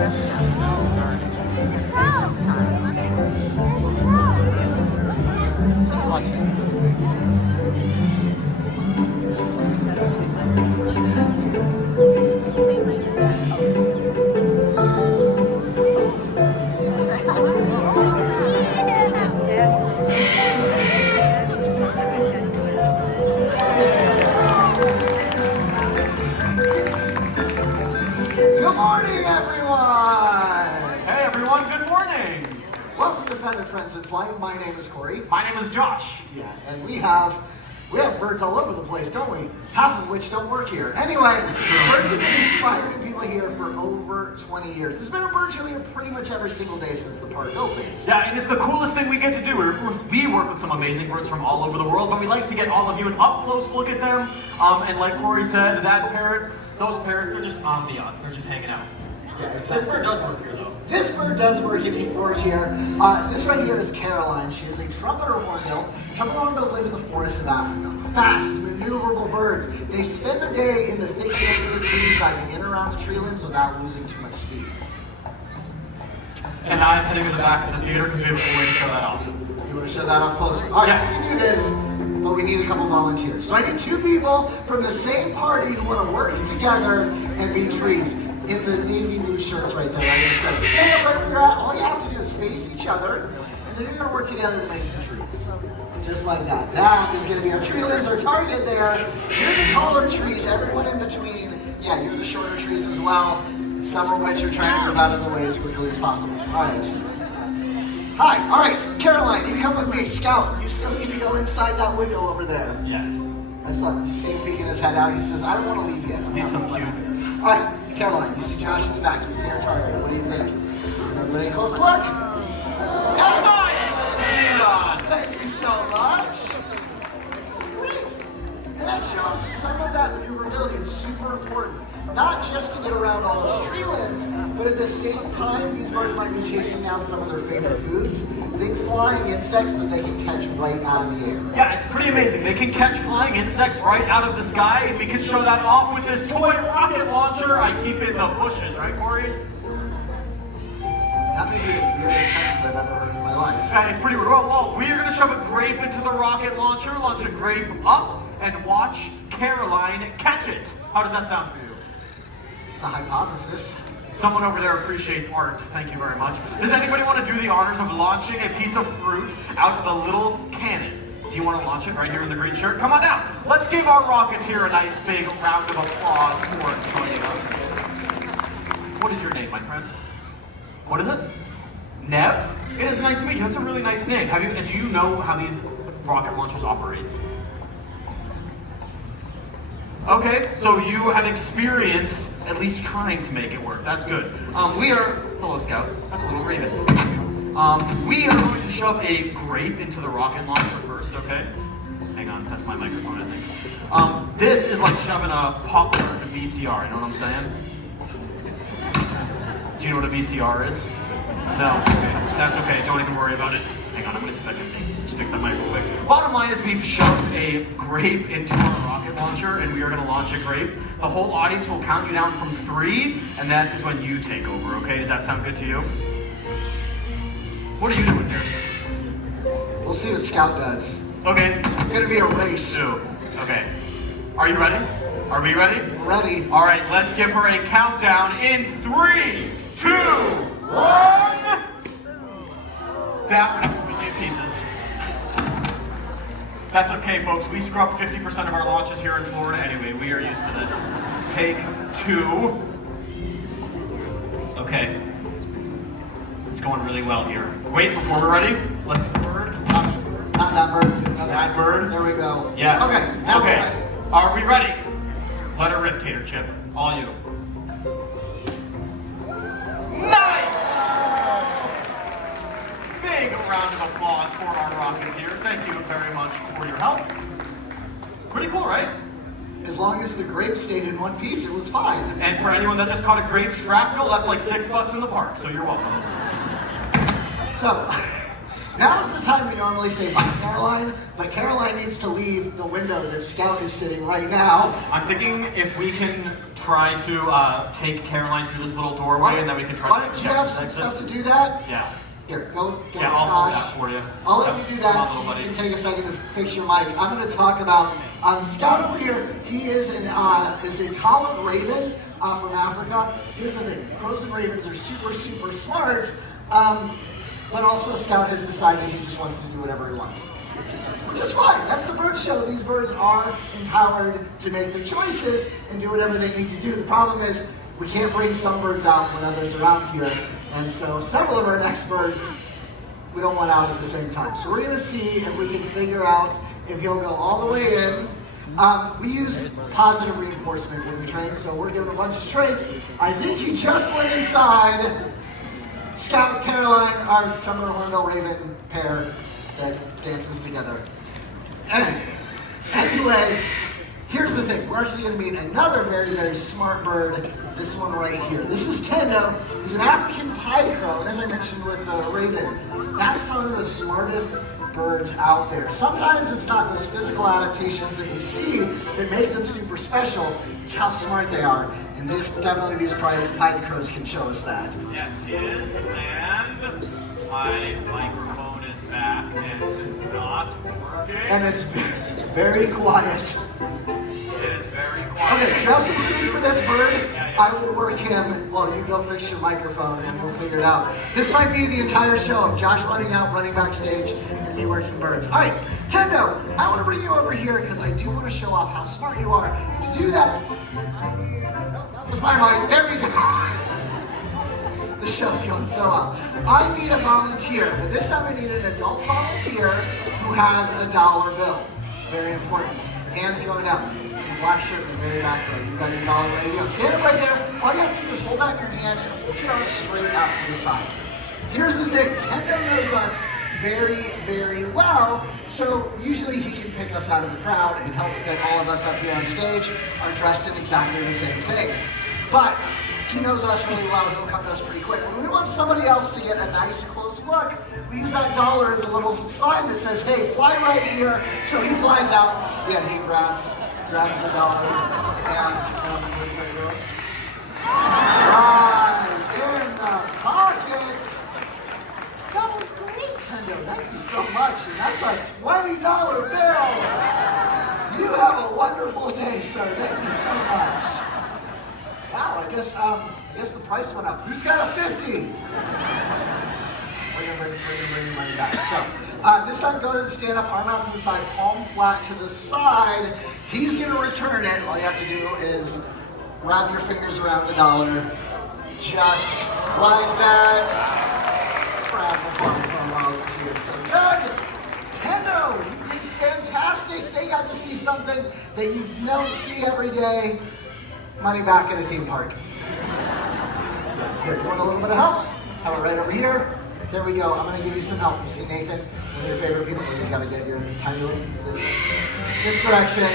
Good morning, everyone! Hey everyone, good morning! Welcome to Feather Friends in Flight. My name is Corey. My name is Josh. Yeah, and we have birds all over the place, don't we? Half of which don't work here. Anyway, birds have been inspiring people here for over 20 years. There's been a bird show here pretty much every single day since the park opened. Yeah, and it's the coolest thing we get to do. We work with some amazing birds from all over the world, but we like to get all of you an up-close look at them. And like Corey said, that parrot, those parrots, they're just ambiance. They're just hanging out. Yeah, exactly. This bird does work here, though. This bird does work here. This right here is Caroline. She is a trumpeter hornbill. Trumpeter hornbills live in the forests of Africa. Fast, maneuverable birds. They spend their day in the thick of the trees, diving in and around the tree limbs without losing too much speed. And I'm heading to the back of the theater because we have a cool way to show that off. You want to show that off closer? All right, Yes. we can do this, but we need a couple volunteers. So I need 2 people from the same party who want to work together and be trees. In the navy blue shirts right there, right in the center. Stand up right where you're at. All you have to do is face each other, and then you're going to work together to make some trees. Just like that. That is going to be our tree limbs, our target there. You're the taller trees, everyone in between. Yeah, you're the shorter trees as well. Several which are trying to move out of the way as quickly as possible. All right. Hi. All right, Caroline, you come with me. Scout, you still need to go inside that window over there. Yes. That's like, you see him peeking his head out. He says, I don't want to leave yet. He's so cute. All right, Caroline, you see Josh in the back. You see our target. What do you think? Everybody close look. Nice! Yeah. Thank you so much. That's great. And that shows some of that maneuverability. It's super important. Not just to get around all those tree limbs, but at the same time, these birds might be chasing down some of their favorite foods. Think flying insects that they can catch right out of the air. Yeah, it's pretty amazing. They can catch flying insects right out of the sky, and we can show that off with this toy rocket launcher I keep in the bushes, right, Corey? That may be the weirdest sentence I've ever heard in my life. Yeah, it's pretty weird. Well, we're going to shove a grape into the rocket launcher, launch a grape up, and watch Caroline catch it. How does that sound for you? It's a hypothesis. Someone over there appreciates art. Thank you very much. Does anybody want to do the honors of launching a piece of fruit out of a little cannon? Do you want to launch it right here in the green shirt? Come on down. Let's give our rockets here a nice big round of applause for joining us. What is your name, my friend? What is it? Nev? It is nice to meet you. That's a really nice name. Do you know how these rocket launchers operate? Okay, so you have experience at least trying to make it work. That's good. Hello Scout, that's a little raven. We are going to shove a grape into the rocket launcher first, okay? Hang on, that's my microphone, I think. This is like shoving a popcorn in a VCR, you know what I'm saying? Do you know what a VCR is? No? Okay, that's okay, don't even worry about it. Hang on, I'm gonna see if I can just fix that mic real quick. Bottom line is we've shoved a grape into our rocket launcher and we are gonna launch a grape. The whole audience will count you down from 3 and that is when you take over, okay? Does that sound good to you? What are you doing here? We'll see what Scout does. Okay. It's gonna be a race. 2. Okay. Are you ready? Are we ready? Ready? All right, let's give her a countdown in 3, 2, 1. That went into a million pieces. That's okay, folks. We scrub 50% of our launches here in Florida anyway. We are used to this. Take 2. Okay. It's going really well here. Wait, before we're ready, let the bird. Not that bird. Another That bird? There we go. Yes. Okay. Now we're Okay. ready. Are we ready? Let her rip, Tater Chip. All you. Nice! Big round of applause for our rockets here. Thank you very much for your help. Pretty cool, right? As long as the grape stayed in one piece, it was fine. And for anyone that just caught a grape shrapnel, that's like $6 in the park, so you're welcome. So, Now's the time we normally say bye, Caroline, but Caroline needs to leave the window that Scout is sitting right now. I'm thinking if we can try to take Caroline through this little doorway and then we can try Why to don't you have some stuff to do that? Yeah. Here, go Yeah, I'll hold that for you. I'll let you do that. Come on, little You buddy. can take a second to fix your mic. I'm going to talk about Scout over here. He is a collared raven from Africa. Here's the thing: crows and ravens are super, super smart, but also Scout has decided he just wants to do whatever he wants, which is fine. That's the bird show. These birds are empowered to make their choices and do whatever they need to do. The problem is we can't bring some birds out when others are out here. And so several of our next birds we don't want out at the same time. So we're going to see if we can figure out if he'll go all the way in. We use positive reinforcement when we train, so we're giving a bunch of traits. I think he just went inside. Scout, Caroline, our Trumpeter Hornbill Raven pair that dances together. Anyway, here's the thing. We're actually going to meet another very, very smart bird. This one right here. This is Tendo. He's an African pied crow, and as I mentioned with the raven, that's some of the smartest birds out there. Sometimes it's not those physical adaptations that you see that make them super special. It's how smart they are, and definitely these pied crows can show us that. Yes, he is, and my microphone is back and not working. And it's very quiet. It is very quiet. Okay, do you have some food for this bird? I will work him while you go fix your microphone and we'll figure it out. This might be the entire show of Josh running out, running backstage, and me working birds. All right, Tendo, I want to bring you over here because I do want to show off how smart you are. To do that, that was my mic. There we go. The show's going so well. I need a volunteer, but this time I need an adult volunteer who has a dollar bill. Very important. Hands going down. Black shirt in the very back row. You've got your dollar ready to go. Stand up right there. All you have to do is hold out your hand and hold your arm straight out to the side. Here's the thing. Tendo knows us very, very well, so usually he can pick us out of the crowd. It helps that all of us up here on stage are dressed in exactly the same thing. But he knows us really well. He'll come to us pretty quick. When we want somebody else to get a nice close look, we use that dollar as a little sign that says, hey, fly right here. So he flies out. Yeah, he grabs the dollar and where's that go? Right in the pocket. That was great, Tendo. Thank you so much. And that's a $20 bill. You have a wonderful day, sir. Thank you so much. Wow, I guess the price went up. Who's got a 50? We're gonna bring your money back. So this time, go ahead and stand up, arm out to the side, palm flat to the side. He's gonna return it. All you have to do is wrap your fingers around the dollar, just like that. Grab the palm from out here. So good. Tendo, you did fantastic. They got to see something that you don't see every day. Money back at a theme park. Good. You want a little bit of help? Have it right over here. There we go. I'm going to give you some help. You see Nathan? One of your favorite people. You got to get your tiny little pieces. This direction.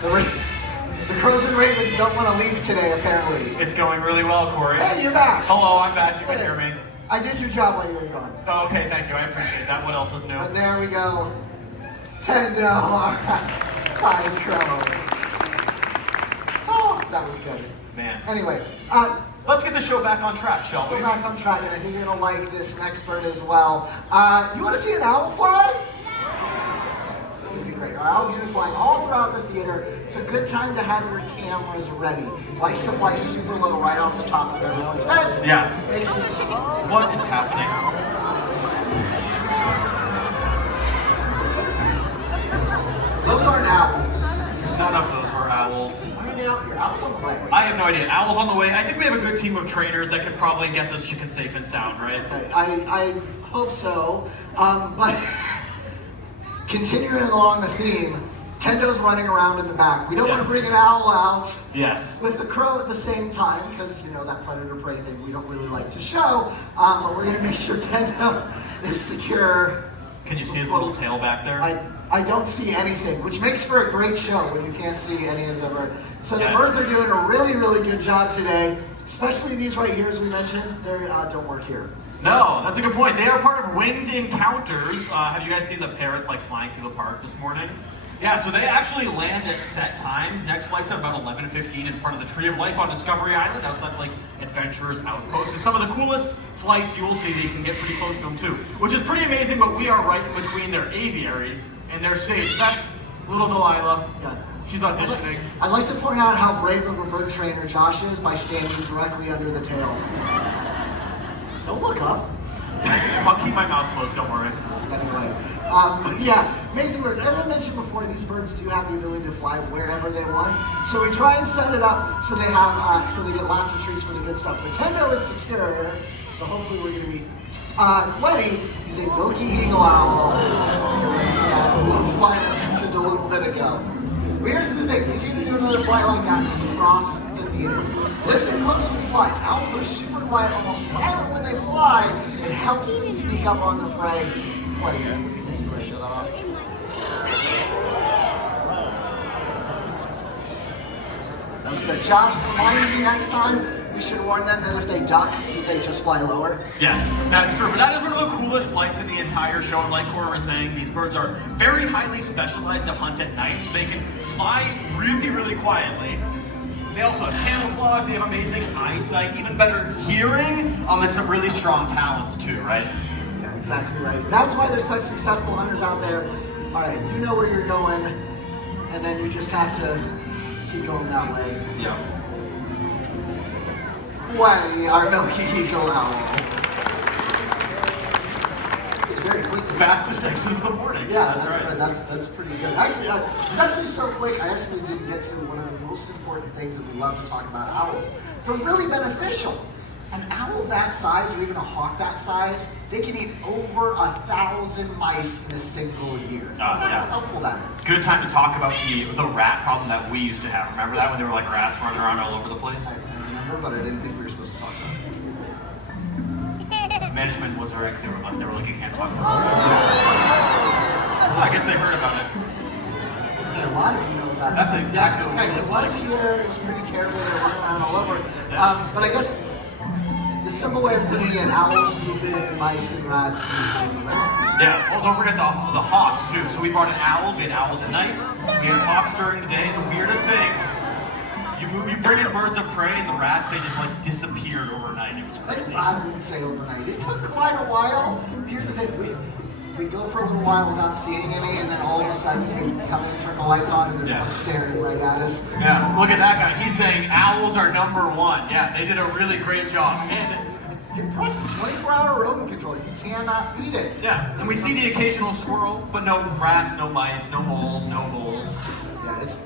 The crows and ravens don't want to leave today, apparently. It's going really well, Corey. Hey, you're back. Hello, I'm back. You can hear me. I did your job while you were gone. Oh, okay, thank you. I appreciate that. What else is new? But there we go. Tendo. All right. Pied crow. Oh, that was good. Man. Anyway, Let's get the show back on track, shall we? we're back on track, and I think you're gonna like this next bird as well. You want to see an owl fly? It's gonna be great. Our owl's gonna be flying all throughout the theater. It's a good time to have your cameras ready. Likes to fly super low, right off the tops of everyone's heads. Yeah. Makes this. What is happening? Those aren't owls. None of those are owls. Why are they out here? Owls on the way. I have no idea. Owls on the way. I think we have a good team of trainers that can probably get those chickens safe and sound, right? I hope so. But continuing along the theme, Tendo's running around in the back. We don't want to Yes. bring an owl out Yes. with the crow at the same time because, you know, that predator-prey thing we don't really like to show. But we're going to make sure Tendo is secure. Can you see his little tail back there? I don't see anything, which makes for a great show when you can't see any of the birds. So the Yes. birds are doing a really, really good job today, especially these right here, as we mentioned. They don't work here. No, that's a good point. They are part of Winged Encounters. Have you guys seen the parrots like flying through the park this morning? Yeah, so they actually land at set times. Next flight's at about 11:15 in front of the Tree of Life on Discovery Island, outside like Adventurers Outpost. And some of the coolest flights you will see, that you can get pretty close to them too, which is pretty amazing. But we are right in between their aviary and their stage. That's little Delilah. Yeah. She's auditioning. I'd like to point out how brave of a bird trainer Josh is by standing directly under the tail. Don't look up. I'll keep my mouth closed, don't worry. Anyway, yeah, amazing bird. As I mentioned before, these birds do have the ability to fly wherever they want. So we try and set it up so they have, so they get lots of treats for the good stuff. Nintendo is secure, so hopefully we're gonna be. Lenny is a Milky Eagle Owl. I love flying I mentioned a little bit ago. But here's the thing, he's gonna do another flight like that across the theater. Listen close when he flies. Owls are super quiet, almost silent when they fly. It helps them sneak up on the prey. What do you think? You want to show that off? That was good. Josh, reminding me next time, we should warn them that if they duck, they just fly lower. Yes, that's true. But that is one of the coolest flights in the entire show. And like Cora was saying, these birds are very highly specialized to hunt at night, so they can fly really, really quietly. They also have camouflage, they have amazing eyesight, even better hearing, and some really strong talents too, right? Yeah, exactly right. That's why there's such successful hunters out there. All right, you know where you're going, and then you just have to keep going that way. Yeah. Wendy, our Milky Eagle Owl. It's very quick. Fastest exit of the morning. Yeah, that's right. That's pretty good. Actually, it's actually so quick. I actually didn't get to one of the most important things that we love to talk about owls. They're really beneficial. An owl that size, or even a hawk that size, they can eat over 1,000 mice in a single year. Look Yeah. how helpful that is. Good time to talk about the rat problem that we used to have. Remember that when there were like rats running around all over the place? I remember, but I didn't think we were supposed to talk about it. Management was very clear with us. They were like, you can't talk about it. I guess they heard about it. Okay, a lot of you know about it. That's exactly what okay, it was here. It was pretty terrible. They were running around all over. But I guess the simple way of putting it, owls move in, mice and rats move around. Yeah, well, don't forget the hawks too. So we brought in owls. We had owls at night. We had hawks during the day. And the weirdest thing, you bring in birds of prey, and the rats, they just like disappeared overnight. It was crazy. I wouldn't say overnight. It took quite a while. Here's the thing, we'd go for a little while without seeing any, and then all of a sudden we'd come in, turn the lights on, and they're staring right at us. Yeah, look at that guy. He's saying owls are #1. Yeah, they did a really great job. And It's impressive. 24-hour rodent control. You cannot beat it. yeah, and we see the occasional squirrel, but no rats, no mice, no moles, no voles. Yeah, it's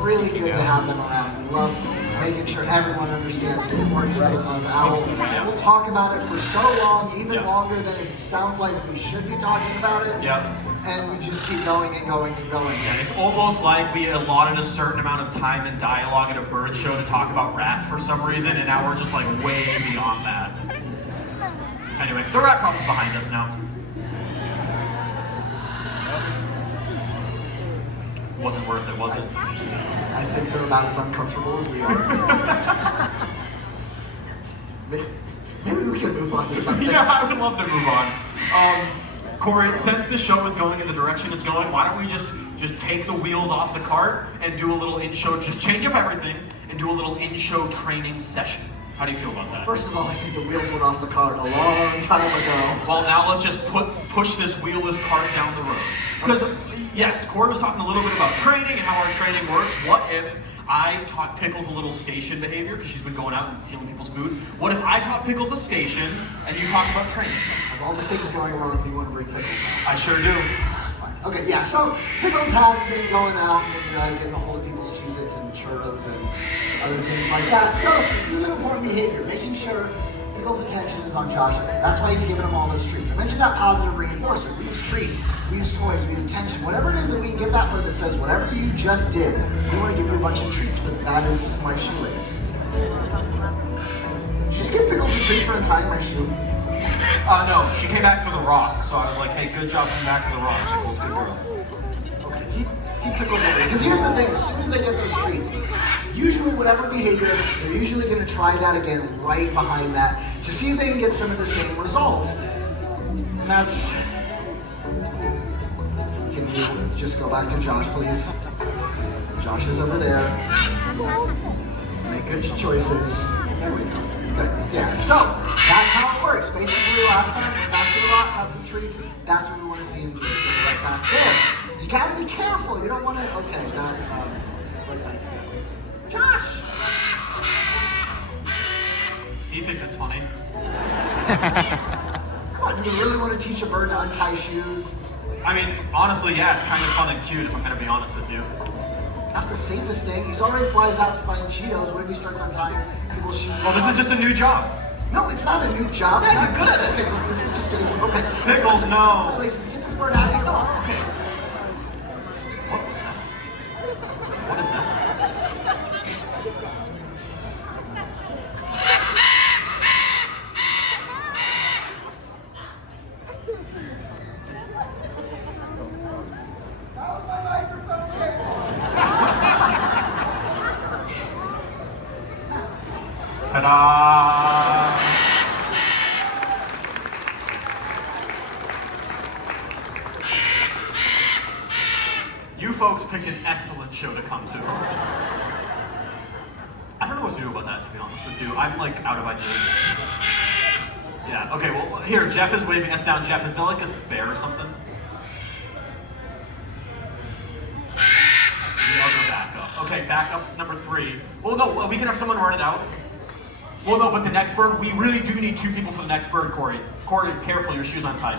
really good to have them around. We love making sure everyone understands the importance of owls. We'll talk about it for so long, even longer than it sounds like we should be talking about it. Yeah. And we just keep going and going and going. Yeah, it's almost like we allotted a certain amount of time and dialogue at a bird show to talk about rats for some reason, and now we're just like way beyond that. Anyway, the rat problem's behind us now. Wasn't worth it, was it? I think they're about as uncomfortable as we are. Maybe we can move on to something. Yeah, I would love to move on. Corey, since the show is going in the direction it's going, why don't we just take the wheels off the cart and do a little in-show, just change up everything and do a little in-show training session. How do you feel about that? First of all, I think the wheels went off the cart a long time ago. Well, now let's just push this wheelless cart down the road. Because, yes, Corey was talking a little bit about training and how our training works. What if I taught Pickles a little station behavior, because she's been going out and stealing people's food? What if I taught Pickles a station and you talk about training? Of all the things going wrong, you want to bring Pickles out. I sure do. Okay, yeah, so Pickles has been going out and getting a hold of people's Cheez-Its and churros and other things like that. So this is an important behavior, making sure Pickles' attention is on Joshua. That's why he's giving him all those treats. I mentioned that positive reinforcement. We use treats, we use toys, we use attention. Whatever it is that we can give that bird that says, whatever you just did, we want to give you a bunch of treats, but that is my shoelace. Just give Pickles a treat for untying my shoe. No, she came back for the rock, so I was like, hey, good job coming back to the rock, Pickles, good girl. Okay, keep Tickle Billy. Because here's the thing, as soon as they get those treats, usually whatever behavior, they're usually going to try that again right behind that to see if they can get some of the same results. And that's... Can you just go back to Josh, please? Josh is over there. Make good choices. There we go. Good. Yeah, so that's how it works. Basically, last time, went back to the rock, got some treats. That's what we want to see him do. Is go right back there. You gotta be careful. You don't want to. Okay, not right back together. Josh. He thinks it's funny. Come on. Do we really want to teach a bird to untie shoes? I mean, honestly, yeah, it's kind of fun and cute if I'm going to be honest with you. Not the safest thing. He's already flies out to find Cheetos. What if he starts untying people's shoes? Well, this is just a new job. No, it's not a new job. Yeah, he's good at it. Okay, look, this is just getting... Okay. Pickles, no. Places, get this bird out of here. Go on. Okay. What was that? What is that? Ta-da! You folks picked an excellent show to come to. I don't know what to do about that, to be honest with you. I'm like out of ideas. Yeah, okay, well, here, Jeff is waving us down. Jeff, is there like a spare or something? I'll go back up. Okay, back up number 3. Well, no, we can have someone run it out. Well, no, but the next bird, we really do need 2 people for the next bird, Corey. Corey, careful, your shoe's untied.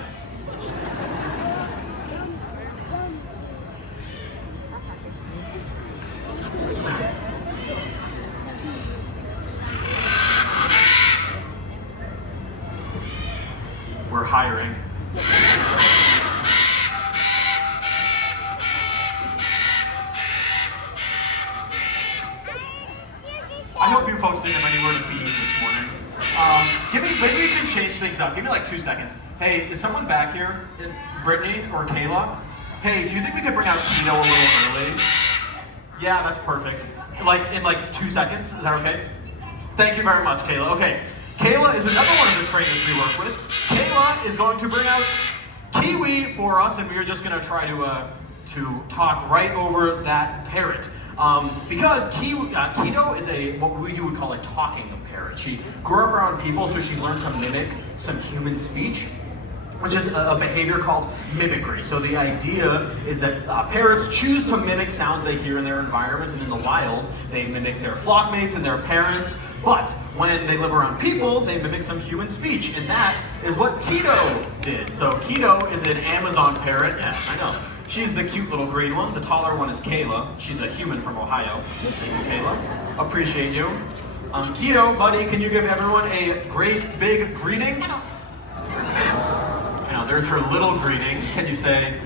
We're hiring. I hope you folks didn't have anywhere to be this morning. Maybe we can change things up. Give me like 2 seconds. Hey, is someone back here? Brittany or Kayla? Hey, do you think we could bring out Keto a little early? Yeah, that's perfect. In like 2 seconds, is that okay? Thank you very much, Kayla. Okay, Kayla is another one of the trainers we work with. Kayla is going to bring out Kiwi for us, and we are just going to try to talk right over that parrot. Because Keto is what you would call a talking parrot. She grew up around people, so she learned to mimic some human speech, which is a behavior called mimicry. So the idea is that parrots choose to mimic sounds they hear in their environment, and in the wild, they mimic their flock mates and their parents. But when they live around people, they mimic some human speech, and that is what Keto did. So Keto is an Amazon parrot. Yeah, I know. She's the cute little green one. The taller one is Kayla. She's a human from Ohio. Thank you, Kayla. Appreciate you. Keto, buddy, can you give everyone a great big greeting? There's her little greeting. Can you say?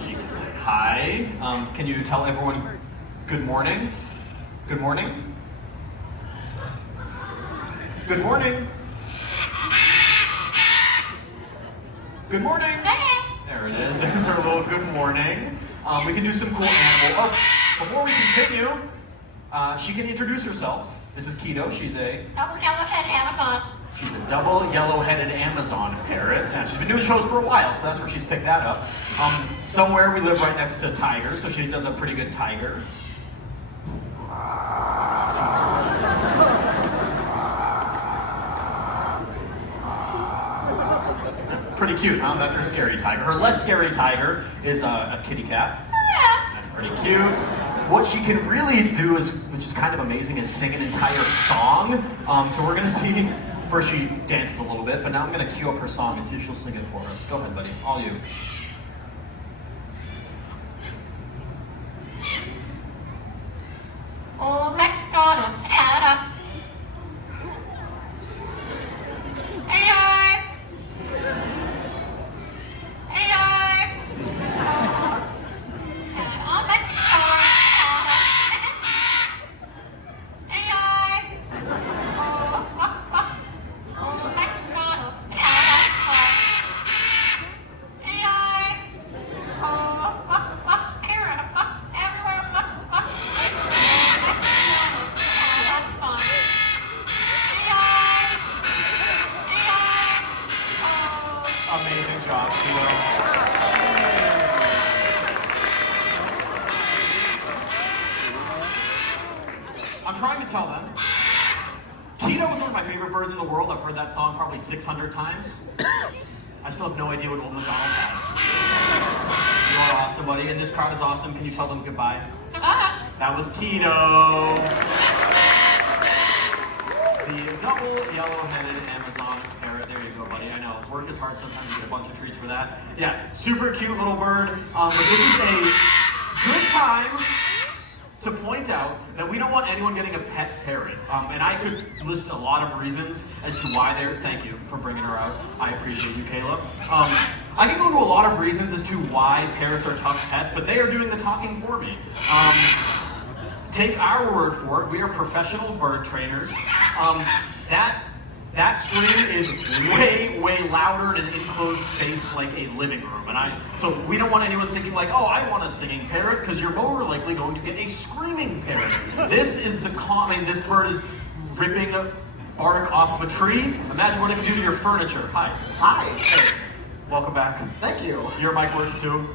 She can say hi. Can you tell everyone good morning? Good morning? Good morning. Good morning. There it is. There's our little good morning. We can do some cool animal. Oh, before we continue, she can introduce herself. This is Keto. She's a double yellow-headed Amazon parrot. Yeah, she's been doing shows for a while, so that's where she's picked that up. Somewhere we live right next to tigers, so she does a pretty good tiger. Pretty cute, huh? That's her scary tiger. Her less scary tiger is a kitty cat. That's pretty cute. What she can really do which is kind of amazing, is sing an entire song. So we're gonna see, first she dances a little bit, but now I'm gonna cue up her song and see if she'll sing it for us. Go ahead, buddy, all you. Oh my God, I'm trying to tell them. Keto is one of my favorite birds in the world. I've heard that song probably 600 times. I still have no idea what Old MacDonald had. You are awesome, buddy. And this crowd is awesome. Can you tell them goodbye? That was Keto. The double yellow-headed Amazon parrot. There you go, buddy. I know. Work is hard sometimes. You get a bunch of treats for that. Yeah, super cute little bird. But this is a good time to point out that we don't want anyone getting a pet parrot. And I could list a lot of reasons as to why they're, thank you for bringing her out. I appreciate you, Kayla. I can go into a lot of reasons as to why parrots are tough pets, but they are doing the talking for me. Take our word for it, we are professional bird trainers. That scream is way louder in an enclosed space like a living room. So we don't want anyone thinking like, oh, I want a singing parrot, because you're more likely going to get a screaming parrot. This is this bird is ripping bark off of a tree. Imagine what it can do to your furniture. Hi. Hi. Hey, welcome back. Thank you. Your mic works too.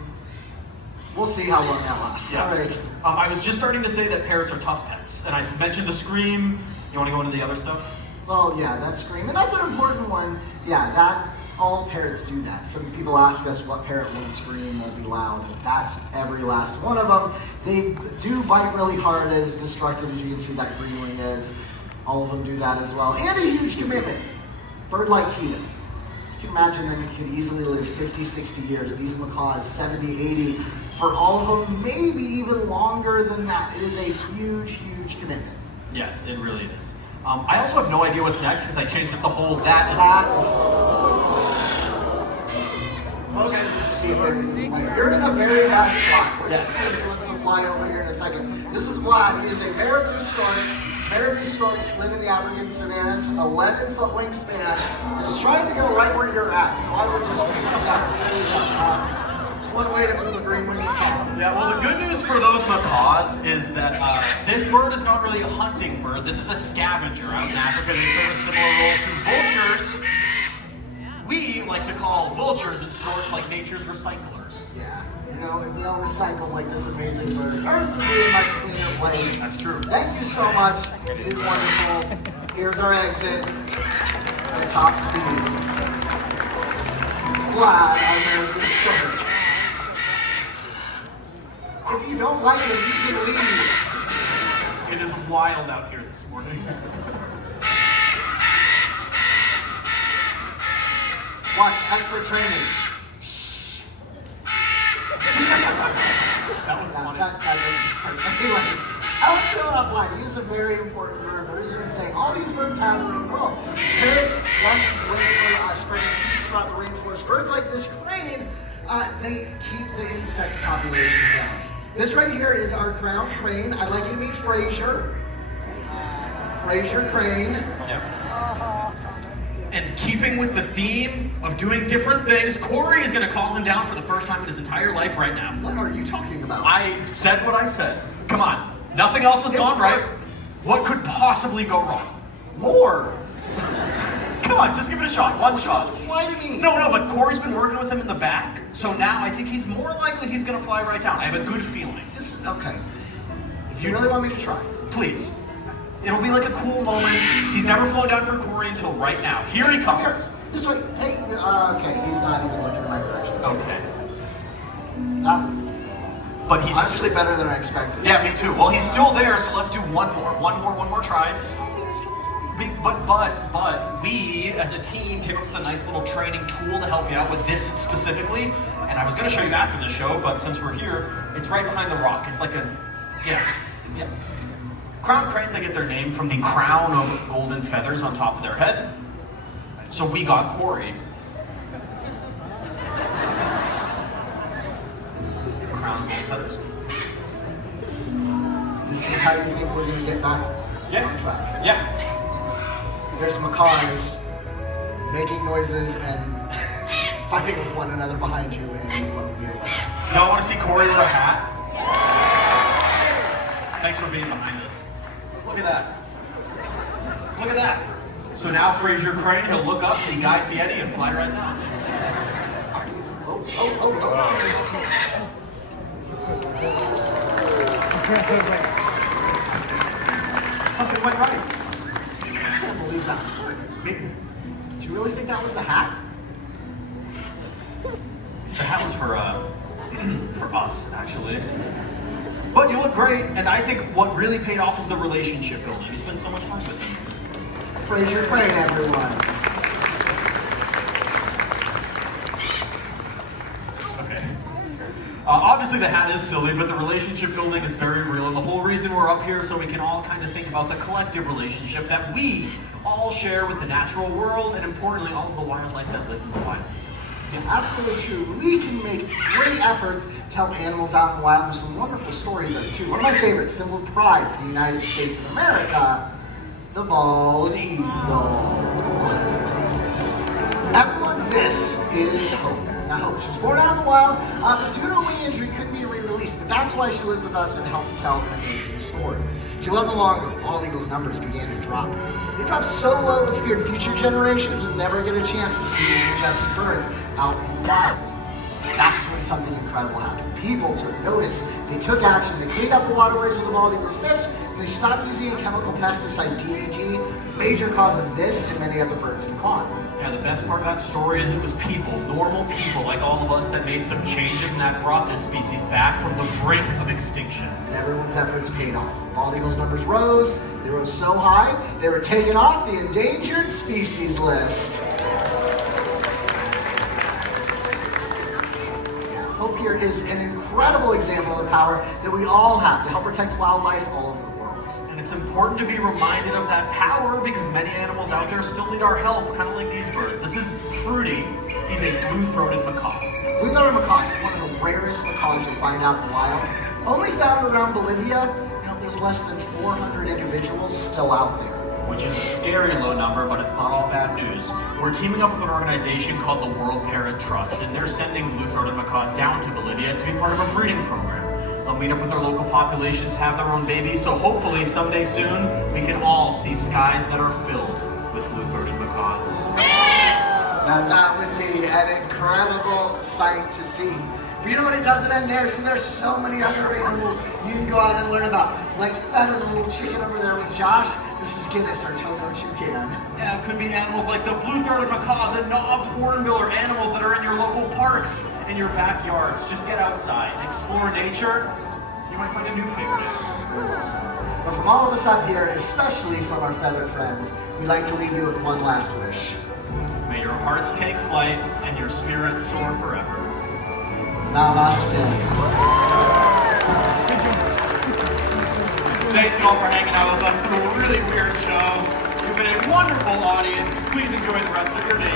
We'll see how long that lasts. Yeah. All right. I was just starting to say that parrots are tough pets, and I mentioned the scream. You want to go into the other stuff? Well, yeah, that scream, and that's an important one. Yeah, all parrots do that. Some people ask us what parrot won't scream, won't be loud. That's every last one of them. They do bite really hard, as destructive as you can see that green wing is. All of them do that as well. And a huge commitment. Bird like Keto. You can imagine them could easily live 50, 60 years. These macaws, 70, 80. For all of them, maybe even longer than that. It is a huge commitment. Yes, it really is. I also have no idea what's next because I changed up the whole that is next. Okay, let's see if you're in a very bad spot. Yes. He wants to fly over here in a second. This is Vlad. He is a marabou stork. Marabou storks live in the African savannas, 11-foot wingspan. He's trying to go right where you're at, so I would just pick up that. It's one way to move a green wing macaw. Yeah, well, the good news for those macaws is that this bird is not really a hunting bird. This is a scavenger. Out in Africa, they serve a similar role to vultures. We like to call vultures and storks like nature's recyclers. Yeah, if we all recycled like this amazing bird, Earth would be a much cleaner place. That's true. Thank you so much. You did wonderful. Here's our exit at top speed. Glad I'm there to start. If you don't like it, you can leave. It is wild out here this morning. Watch, expert training. That was funny. Anyway, I would show up Vlad. He is a very important bird, but as you've been saying, all these birds have their own role. Parrots rush the rainforest, spreading seeds throughout the rainforest. Birds like this crane, they keep the insect population down. This right here is our crown crane. I'd like you to meet Fraser. Fraser Crane. Yep. And keeping with the theme of doing different things, Corey is going to call him down for the first time in his entire life right now. What are you talking about? I said what I said. Come on. Nothing else has gone right. What could possibly go wrong? More. Come on, just give it a shot. One shot. Fly to me. No, but Corey's been working with him in the back, so now I think he's more likely he's going to fly right down. I have a good feeling. Okay. If you really want me to try. Please. It'll be like a cool moment. He's never flown down for Corey until right now. Here he comes. This way. Hey, okay, he's not even looking in my direction. Okay. That was But he's actually better than I expected. Yeah, me too. Well, he's still there, so let's do one more try. But we, as a team, came up with a nice little training tool to help you out with this specifically. And I was going to show you after the show, but since we're here, it's right behind the rock. It's like yeah. Crown cranes, they get their name from the crown of golden feathers on top of their head. So we got Corey. Crown of gold feathers. This is how you think we're going to get back on track. Yeah. There's macaws making noises and fighting with one another behind you, and what will be like. Y'all want to see Corey wear a hat? Thanks for being behind us. Look at that. Look at that. So now Fraser Crane, he'll look up, see Guy Fieri, and fly right down. Something went right. I can't believe that. Do you really think that was the hat? The hat was for us, actually. But you look great, and I think what really paid off is the relationship building. You spent so much time with him. Praise your brain, everyone. Okay. Obviously the hat is silly, but the relationship building is very real, and the whole reason we're up here is so we can all kind of think about the collective relationship that we all share with the natural world, and importantly, all of the wildlife that lives in the wild. Yeah, absolutely true. We can make great efforts to help animals out in the wild. There's some wonderful stories there too. One of my favorites, symbol of pride for the United States of America, the bald eagle. Everyone, this is Hope. Now Hope, she was born out in the wild, but due to a wing injury, couldn't be re-released. But that's why she lives with us and helps tell an amazing story. It wasn't long ago, bald eagles' numbers began to drop. They dropped so low it was feared future generations would never get a chance to see these majestic birds out in the wild. That's when something incredible happened. People took notice. They took action. They cleaned up the waterways where the bald eagles fish. And they stopped using a chemical pesticide, DDT, major cause of this and many other birds' decline. Yeah, the best part of that story is it was people, normal people like all of us, that made some changes and that brought this species back from the brink of extinction. And everyone's efforts paid off. Bald eagles' numbers rose. They rose so high, they were taken off the endangered species list. Hope here is an incredible example of the power that we all have to help protect wildlife all over the world. And it's important to be reminded of that power because many animals out there still need our help, kind of like these birds. This is Fruity. He's a blue-throated macaw. Blue-throated macaw is one of the rarest macaws you'll find out in the wild. Only found around Bolivia. There's less than 400 individuals still out there. Which is a scary low number, but it's not all bad news. We're teaming up with an organization called the World Parrot Trust, and they're sending blue-throated macaws down to Bolivia to be part of a breeding program. They'll meet up with their local populations, have their own babies, so hopefully someday soon we can all see skies that are filled with blue-throated macaws. Now that would be an incredible sight to see. But you know what, it doesn't end there. So there's so many other animals you can go out and learn about. Like Feather, the little chicken over there with Josh. This is Guinness, our Togo toucan. Yeah, it could be animals like the blue-throated macaw, the knobbed hornbill, or animals that are in your local parks, in your backyards. Just get outside, explore nature. You might find a new favorite animal. But from all of us up here, especially from our feathered friends, we'd like to leave you with one last wish. May your hearts take flight and your spirits soar forever. Namaste. Thank you all for hanging out with us through a really weird show. You've been a wonderful audience. Please enjoy the rest of your day.